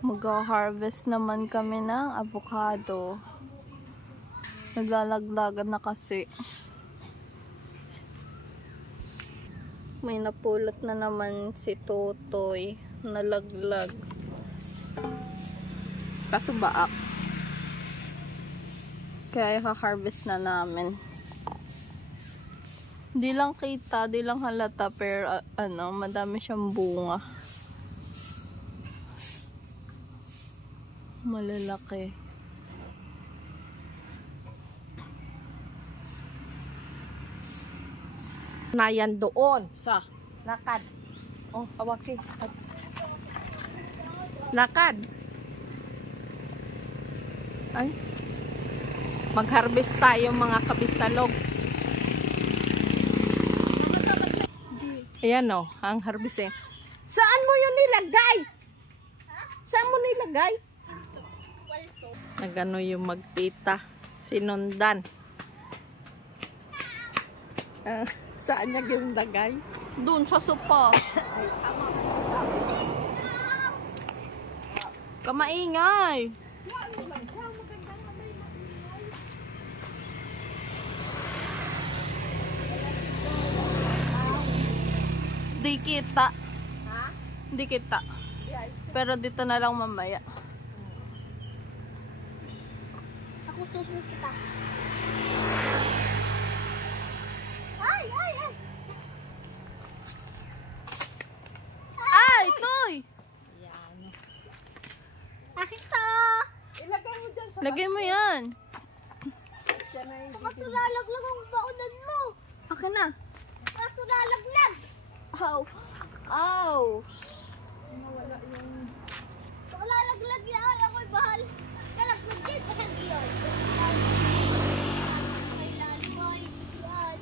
Mag-harvest naman kami ng avocado. Naglalaglagan na kasi. May napulot na naman si Totoy. Nalaglag. Kaso baak. Kaya ha-harvest na namin. Di lang kita, di lang halata, pero madami siyang bunga. Malalaki. Nayan doon sa lakad. Oh, hawaki. Lakad. Ay. Mag-harvest tayo mga kabisalog. Ayan o, ang harvest eh. Saan mo yun nilagay? Saan mo nilagay? Nagano yung magtita. Sinundan. Saan niya yung lagay? Doon sa sopa. Kamaingay. Di kita. Ha? Di kita. Pero dito na lang mamaya. Ako susunod kita. Ay, ay, ay. Ay, Toy! Ayan. Akin to. Ilagay mo dyan sa Lagay mo yan. Baka tulalaglag ang baunan mo. Akin na. Baka tulalaglag. Ow. Ow. Baka lalaglag yan. Ako'y bahal. Lalaglag yan. Basag yun. Ay, lalaway. Yan.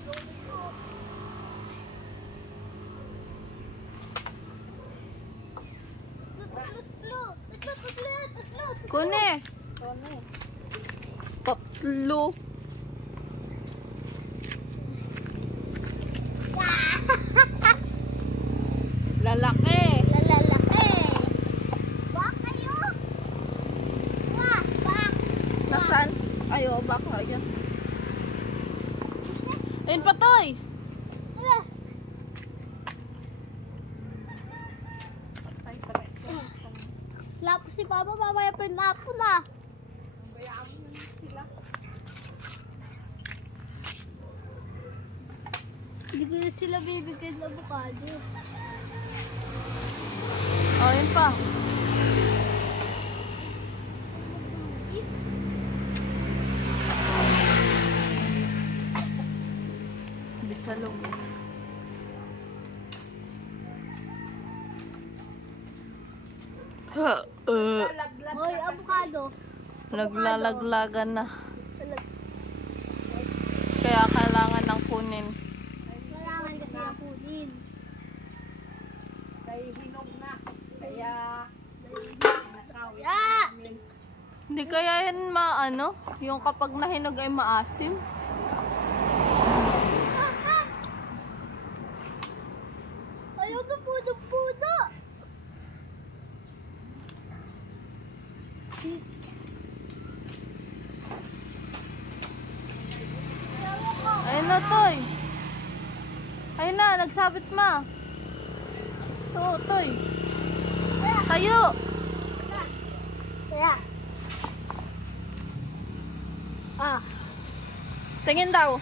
Kune. Tatlo. Lalaki. Lalaki. Bak kayo. Bak. Bak. Nasaan? Ayo, baka yan. Ayun pa, Toy. Wala. Lapo si Papa, mamaya pa na ako na. Hindi ko na sila bibigyan ng avocado. Oh, ayun pa. Bisalog. Hoy, avocado. Naglalaglagan na. Kaya kailangan ng kunin. Kailangan na kaya kunin. Kay hinog na. Kaya nakawit Yeah! namin. Hindi kaya yan maano? Yung kapag nahinog ay maasim? Ayaw na puno-puno. Ayun na, Toy. Ayun na, nagsabit ma. Toy. Tayo. Kaya. Tingin daw.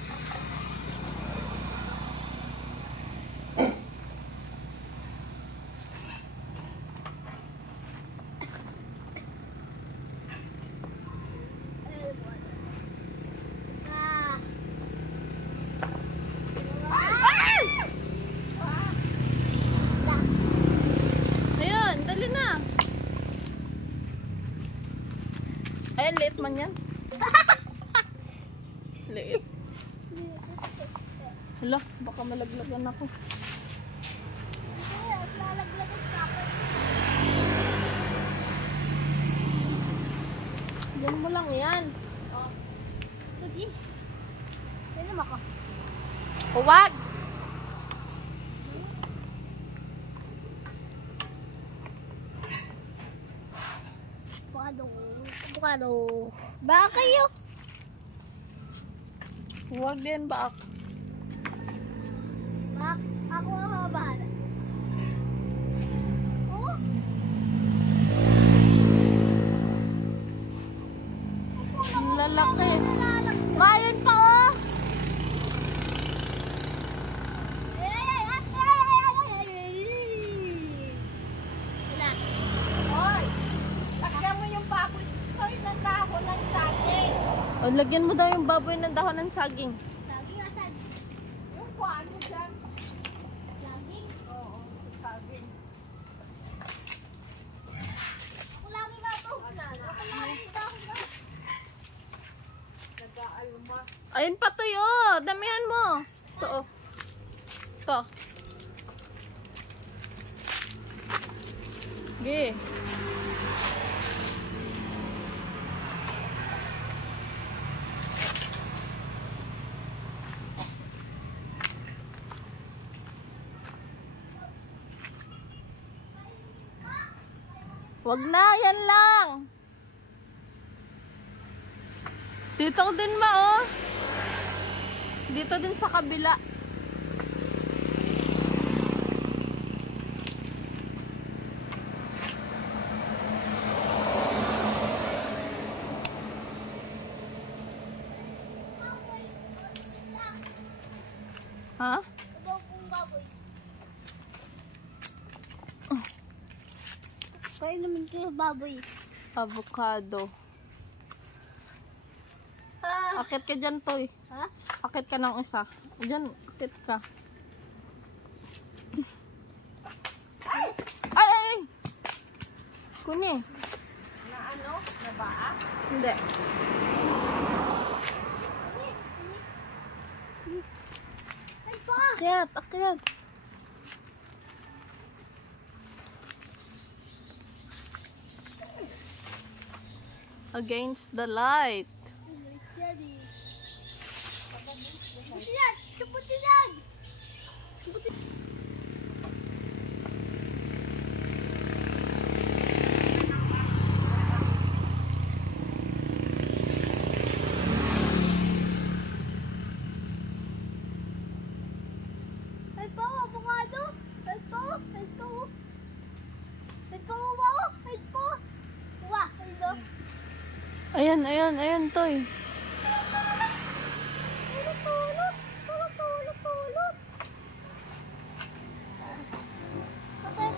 Ayun, dali na. Ayun, late man yan. Liit. Hala, baka malaglagan ako. Diyan mo lang yan. Lagi. Yan naman ako. Huwag! Avocado. Baka kayo. Huwag din ba? Bak, ako ang bahala. Oh? Ang lalaki. Mayon pa oh. Lagyan mo yung baboy ng dahon ng saging. O, lagyan mo daw yung baboy ng dahon ng saging. Saging nga saging. Yung kuano dyan. Saging? Oo, saging. Kulangin ba ito? Kulangin ba ako ba? Nag-aalma. Ayun pa tuyo. Damihan mo. Ito oh. Ito. Sige. Wag na, yan lang. Dito din ma oh. Dito din sa kabila. Ha? Sabaw kong baboy. Kaya naman ito yung baboy. Avocado. Akit ka dyan, Toy. Ha? Akit ka ng isa. Dyan, akit ka. Ay, ay, ay! Kuni. Na ano? Na baa? Hindi. Ay pa! Akyat, akyat. Against the light. Daddy. Sabuti yan! Sabuti yan! Ay pa, avocado! Ay pa, ay pa! Ay pa, wow! Ay pa! Wah, ay do! Ayan, ayan, ayan, Toy. Tulog! Tulog! Tulog! Tulog! Okay.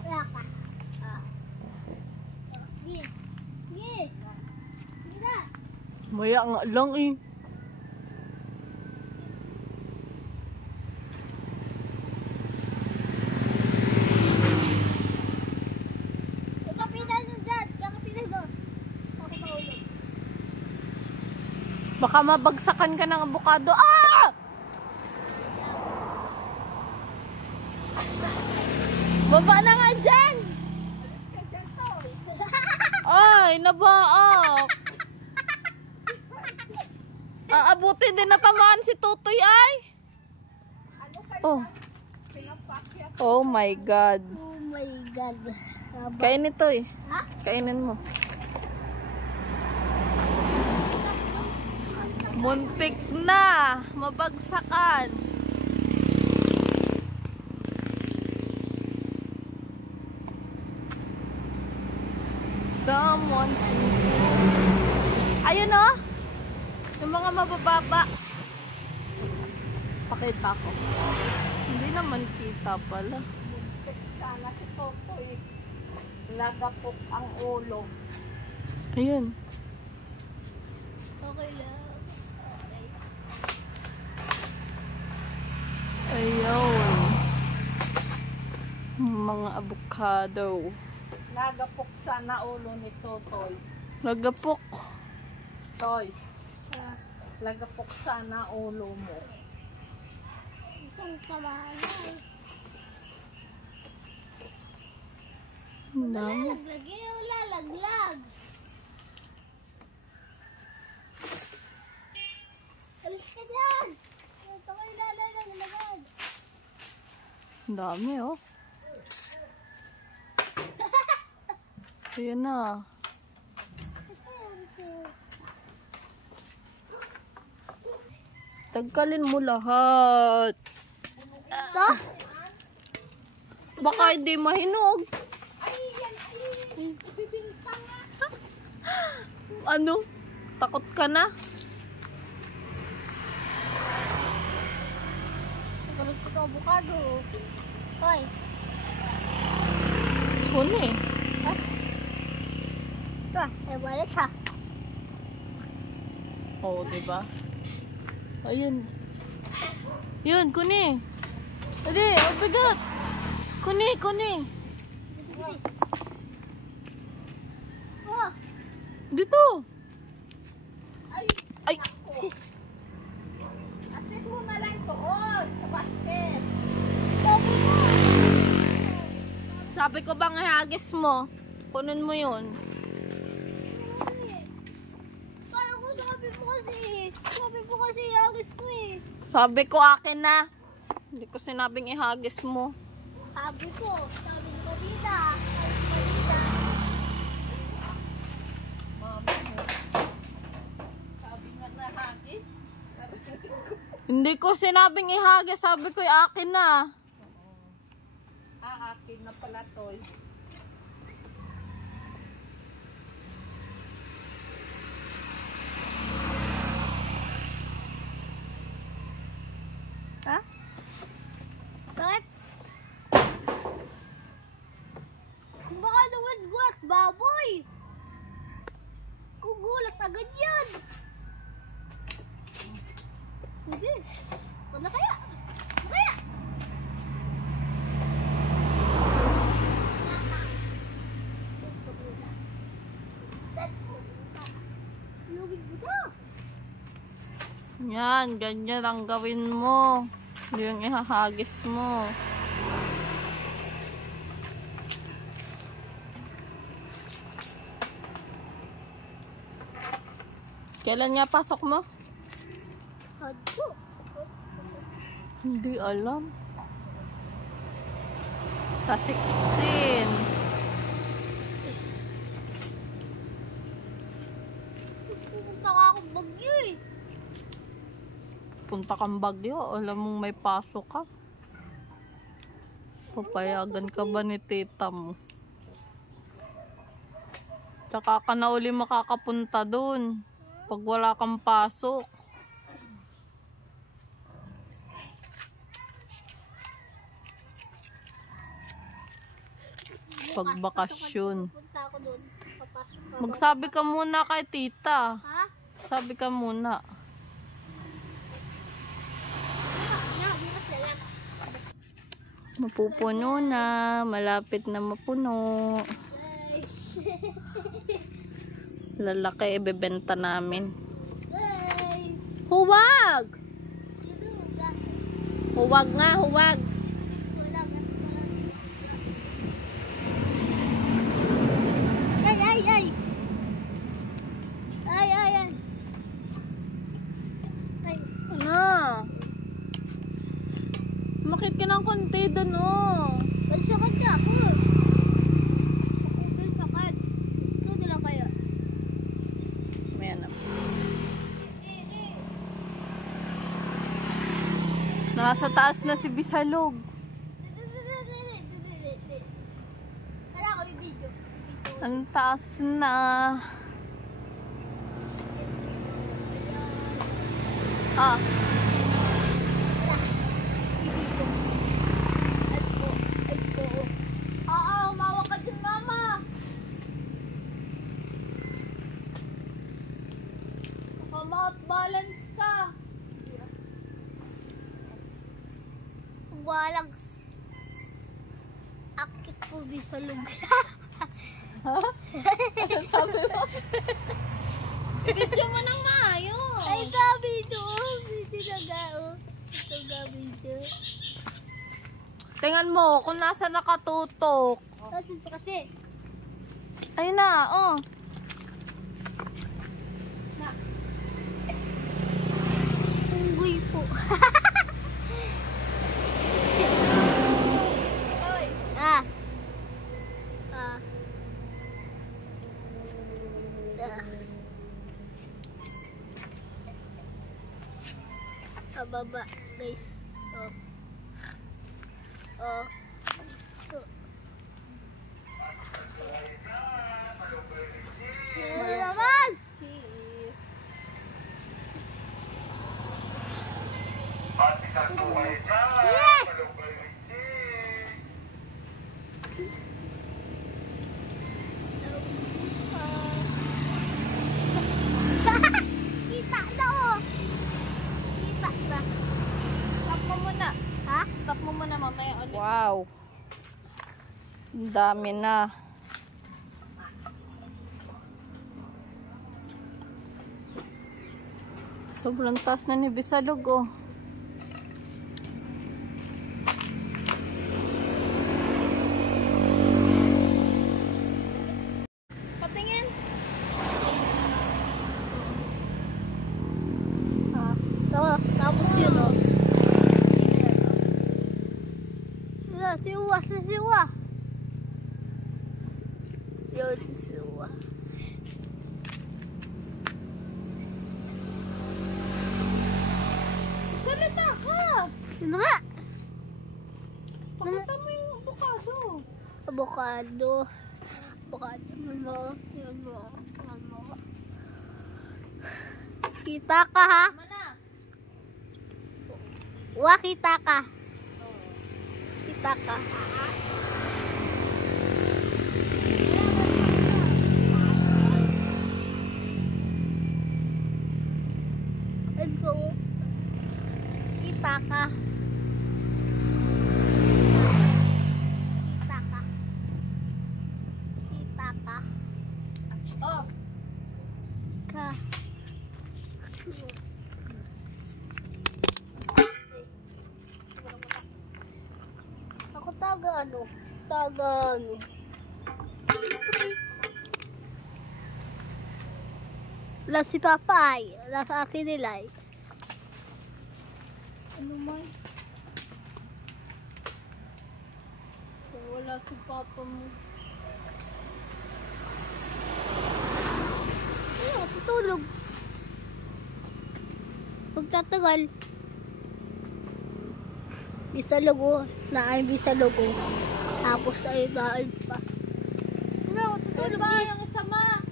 Wala ka. Gi. Gi. Gi na. Maya nga lang eh. Kakapitan mo dyan. Kakapitan mo. Okay, mahulog. Baka mabagsakan ka ng avocado. Ah! Baba na nga dyan! Ay, nabaak. Aabuti din na tamaan si Tutoy ay. Oh. Oh my God. Oh my God. Kainin ito eh. Ha? Kainin mo. Muntik na. Mabagsakan. Someone to... Ayun oh. Yung mga mabababa. Pakita ko. Hindi naman kita pala. Sana si Totoy. Lagapok ang ulo. Ayun. Okay lang. Ayun. Mga avocado. Lagapok sana ulo ni Totoy. Nagapok. Toy. Lagapok sana ulo mo. Itong kabahay. Ang dami. Lalaglag yun. Lalaglag. Alis ka dyan. Ito ko ilalaglag. Ang dami oh. Ayan na. Tagkalin mo lahat. Ito? Baka hindi mahinog. Ano? Takot ka na? Nagkaroon ko ito avocado. Hoy. Huni. Ito. Ay, balik ha. Oo, diba? Ayun. Yun, kuni. Dali, ang bigat. Kuni, kuni. Oh. Dito. Ay. Ay. Atin mo na lang doon sa basket. Sabi ko bang ihagis mo? Kunin mo yun. Parang kung sabi mo kasi yagis mo eh. Sabi ko akin na. Hindi ko sinabing ihagis mo. Sabi ko kanina. Hindi ko sinabing ihagis. Sabi ko akin na. Akin na pala to. Ha? Bakit? Baka nawad-wat, baboy! Kugulat agad yan! Hindi. Ano kaya? Ano kaya? Lugid mo to! Yan, ganyan ang gawin mo. Hindi yung ihahagis mo. Kailan nga pasok mo? Hadko! Hindi alam. Sa 16. Pupunta ka akong Bagyo eh. Punta kang Bagyo, alam mong may pasok ka. Papayagan ka ba ni tita mo? Tsaka ka na uli makakapunta dun pag wala kang pasok. Pag bakasyon. Pupunta ako doon. Papasok ka. Magsabi ka muna kay tita. Ha? Sabi ka muna. Bukas na lang. Mapupuno na. Malapit na mapuno. Ay. Lalaki, ibebenta namin. Ay. Huwag! Ito, wala. Huwag nga, huwag. Wala, ganun wala. Ay, ay, ay. Ay, ay, ay. Ay. Ano? Makit ka ng konti dun, oh. Balsakan ka ako. Ako balsakan. Ikaw nila kaya. Ayan na. Nasa taas na si Bisalog. Wala ako yung video. Ang taas na. Ah, umawak ka dyan, mama. Naka-mouth balance ka. Walang akit po sa lugar. Sabi mo? Video mo nang maayos. Ay, gabi doon. Sinaga, oh. Ito gabi doon. Tingnan mo kung nasa nakatutok. Tapos ito kasi. Ayun na, oh. Unggoy po. Oy. Ah. Ah. baba, guys. Oh. So. Ano naman? Yeah! Kita na oh. Kita na. Stop mo muna. Ha? Stop mo muna mamaya ulit. Wow. Ang dami na. Sobrang taas na ni Bisalog oh. Patingin. Tapos yun oh. Siwa. Yun, siwa. Salita ka. Yun nga. Pakita mo yung avocado. Avocado. Yan mo. Kita ka ha? Mana? Kita ka. Kita ka. Let's go. Kita ka. Oh. Ka. Ako taga ano? Wala si Papa ay. Wala sa akin nila ay. Ano man? Wala si Papa mo. Ano, tutulog. Pagtatagal. Bisalog oh. Naay bisalog oh. Tapos ay daan pa. Ano, tutulog Ba, eh. yung isa ma.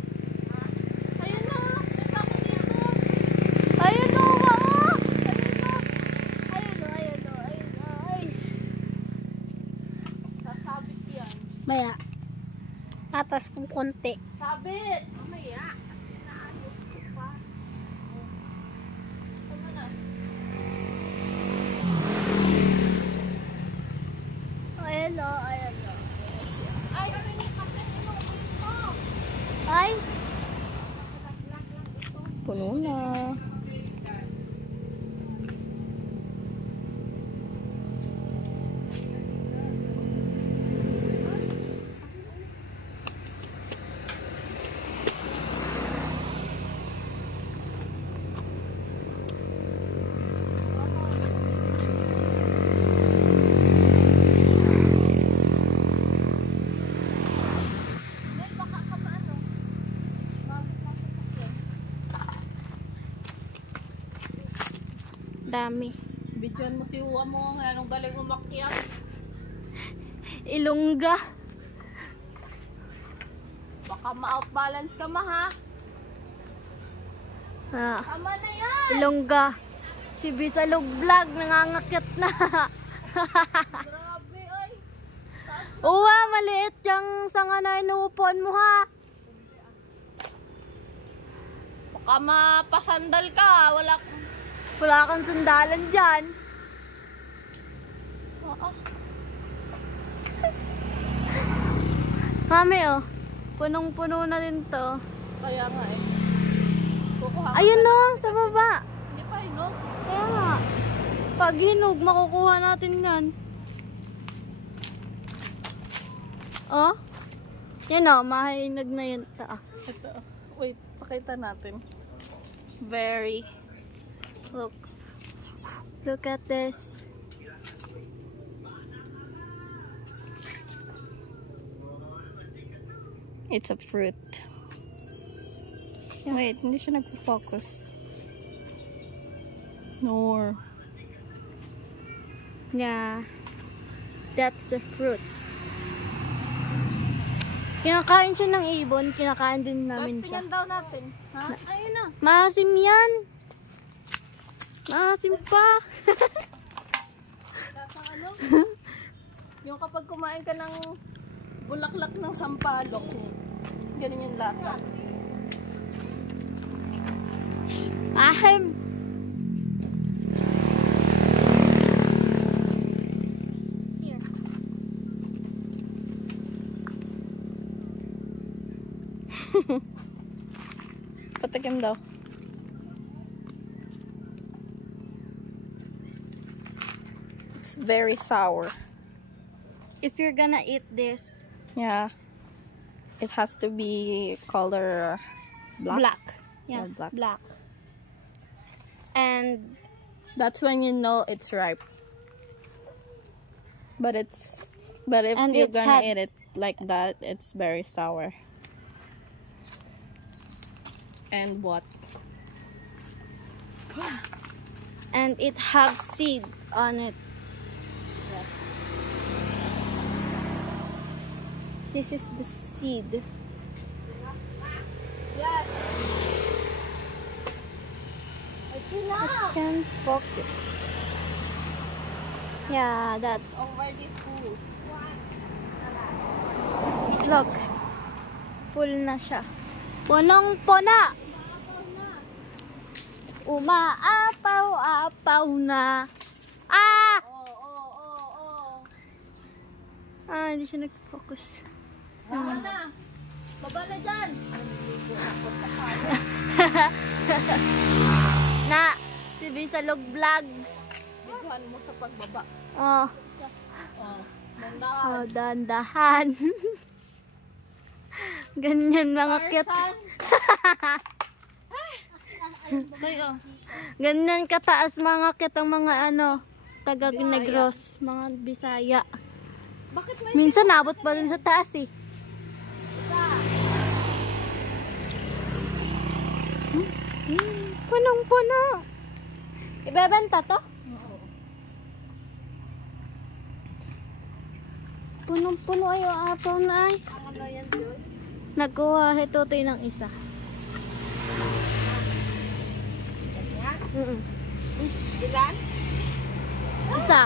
Ayun na. May bako niya ko. Ayun o, oh. Ayun o. Ay. Sasabit yan. Maya. Atas kong konti. Sabit. Mamaya. Naayos ko pa. Tama na. Ayun o. Ay, ano yung kasi inuulit mo? Ay. Puno na. Ay, baka ka maano. Mabit na sa sakyan. Dami. Bidyan mo si Uwa mo. Anong galing umakyat. Ilongga. Baka ma-outbalance ka ma ha. Tama na yan. Ilongga. Si Bisalog vlog nangangakyat na. Grabe ay. Uwa, maliit yung sanga na inuupuan mo ha. Baka mapasandal ka. Wala kang sandalan dyan. Oo. Mami oh, punong-puno na din to. Kaya nga eh. Kukuha ka Ayun pa no, na- sa baba. Hindi pa inom. Kaya nga. Pag hinog, makukuha natin yan. Oh? Yan o, mahinag na yan. Ito. Wait, pakita natin. Very. Look. Look at this. It's a fruit. Wait, hindi siya nagpo-focus. Nor. Yeah. That's the fruit. Kinakain siya ng ibon. Kinakain din Tapos namin siya. tingnan daw natin. Ha? Ayun na. Maasim yan. Maasim pa. Lasang ano? Yung kapag kumain ka ng bulaklak ng sampalok, ganun yung lasa. Ahem. Here. Patikim daw. It's very sour. If you're gonna eat this, Yeah. It has to be color black. Yeah, Yeah, black. black. And That's when you know it's ripe. But if And you're it's gonna had- eat it like that, it's very sour. And what? it have seed on it. This is the seed. I can focus. Yeah, that's. Already full. Look. Full na siya. Punong-puna. Umaapaw-apaw na. Ah! Hindi siya nag-focus. Baba na. Baba na dyan. Na, si Bisalog vlog. Biguhan mo sa pagbaba. Oh, Dandahan. dandahan. Ganyan mga kit. Tayo. Ganyan kataas mga kit ang mga taga Negros, mga Bisaya. Bakit may Minsan nabot pa rin sa taas eh. Punong-puno. Ibebenta to? Punong-puno ay apaw na ay. ano yan doon? Nagkuha ito ng isa. Ilan? Isa.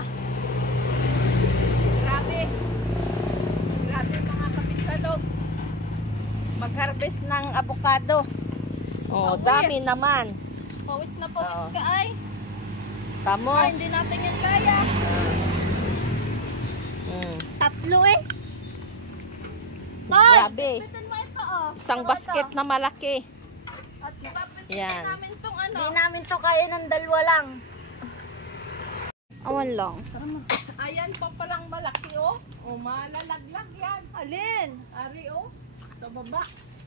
Grabe. Grabe mga kapisalog. Mag-harvest ng avocado. Oh, Pawis. dami naman. Pawis na pawis Oo. ka ay. Tamo. Ay, hindi natin yan kaya. Tatlo eh. Grabe. Bitin mo ito oh. Isang Ito, basket ito. na malaki. At ipapitin Yan. namin tong ano. Hindi namin to kaya ng dalawa lang. Awan lang. Ayan pa palang malaki oh. O malalaglag yan. Alin? Ari oh. Sa baba.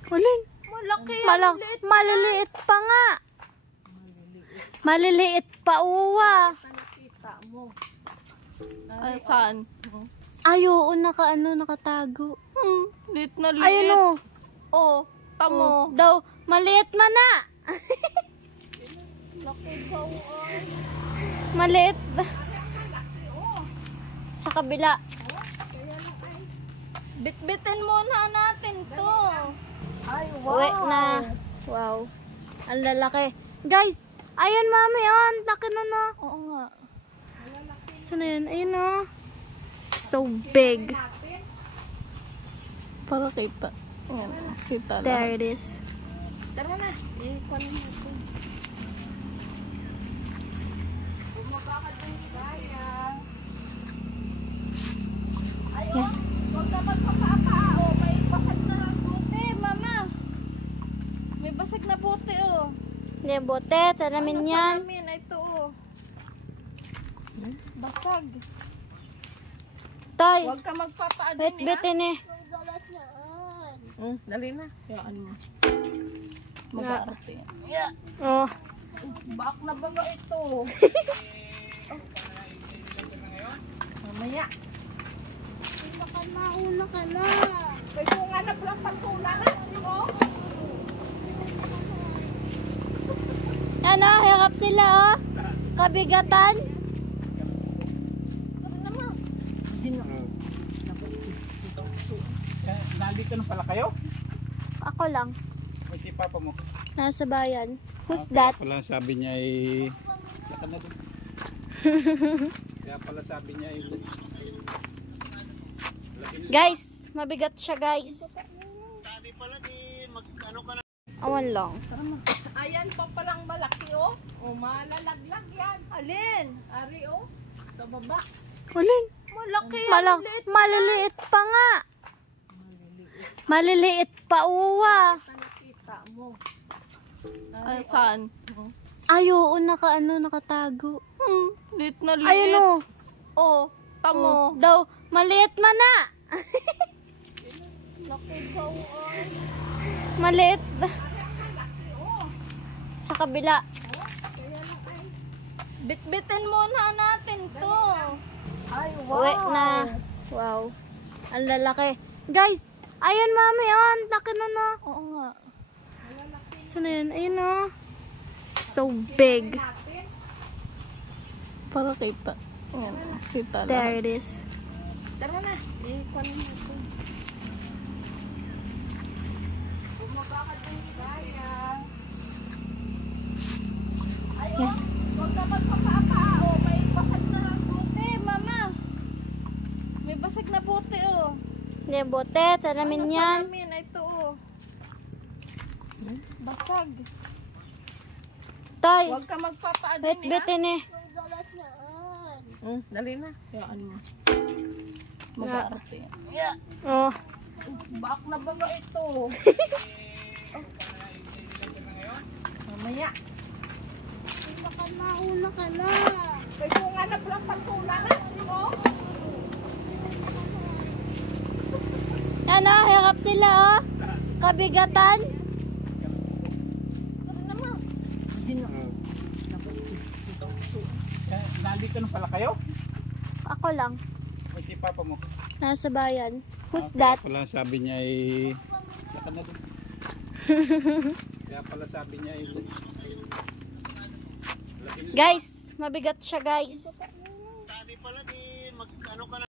Alin? Malaki yan. Maliliit pa nga. Maliliit pa uwa. Nakita mo. Ay, saan? Ay, oo, nakatago. Lit na lit. Ayun o. Oh, tamo. Oh, daw, maliit man na. Laki daw oh. Maliit. Sa kabila. Bitbitin muna natin to. Ay, Uwi na. Wow. Ang lalaki. Guys, ayun mami, on. Laki na na. Oo nga. Saan na yun? Ayun o. So big. Para kita. Ayan, kita There lang. it is. Tara na. Ikon mo ito. Bumakakad ng gitaya. Ayun. Huwag ka magpapapao. May basag na buti, mama. May basag na buti, oh. Hindi, bote. Tanamin Ano yan. sa namin? Ito, oh. Basag. Tay, Huwag ka magpapaadin, bit-bitin eh. Dali na. Yaan mo. Mag-aarte. Oh. Bak na baga ito. Mamaya. Mauna ka na. May bunga na pala pagtula na. Diba? Ano, hirap sila oh. Kabigatan. Nandito na pala kayo? Ako lang. May si papa mo. Nasa bayan. Who's Kaya that? pala sabi niya ay... Laka na dun. Kaya pala sabi niya ay... Guys, mabigat siya guys. Sabi pala di mag-ano ka na. Awan lang. Ayan pa palang malaki oh. O malalaglag yan. Alin? Ari oh. Sa baba. Ulin. Malaki Maliliit pa nga. Maliliit pa uwa. Nakita mo. Ay, saan? Ay, oo, nakatago. Lit na lit. Ayun o. Oh, tamo. Daw, maliit man na. Laki daw ay. Maliit. Sa kabila. Bitbitin muna natin to. Ay, Uwi na. Wow. Ang lalaki. Guys, ayun mami, oh, ang laki na na. Oo nga. Saan na yun? Ayun o. So big. Para kita. Ayan, kita lang. There it is. Tara na. Ikunin natin. Bumabakad ng gidaya. Ayun. Huwag ka magpapapao. May basag na bote, mama. May basag na bote, oh. Hindi, bote. Salamin Ano yan. sa amin? Ito, oh. Basag. Tay, Huwag ka magpapaadin, bit-bitin eh. Dali na. Yaan mo. Mag-aarte yan. Oh. Bak na baga ito. Mamaya. Una ka na. May bunga na palang pantula na. Mo? Ano, hirap sila oh. Kabigatan. Nandito na pala kayo? Ako lang. May si papa mo. Nasa bayan. Who's Kaya that? pala sabi niya ay... Laka na dun. Kaya pala sabi niya ay... Guys, mabigat siya guys. Sabi pala di mag-ano ka na.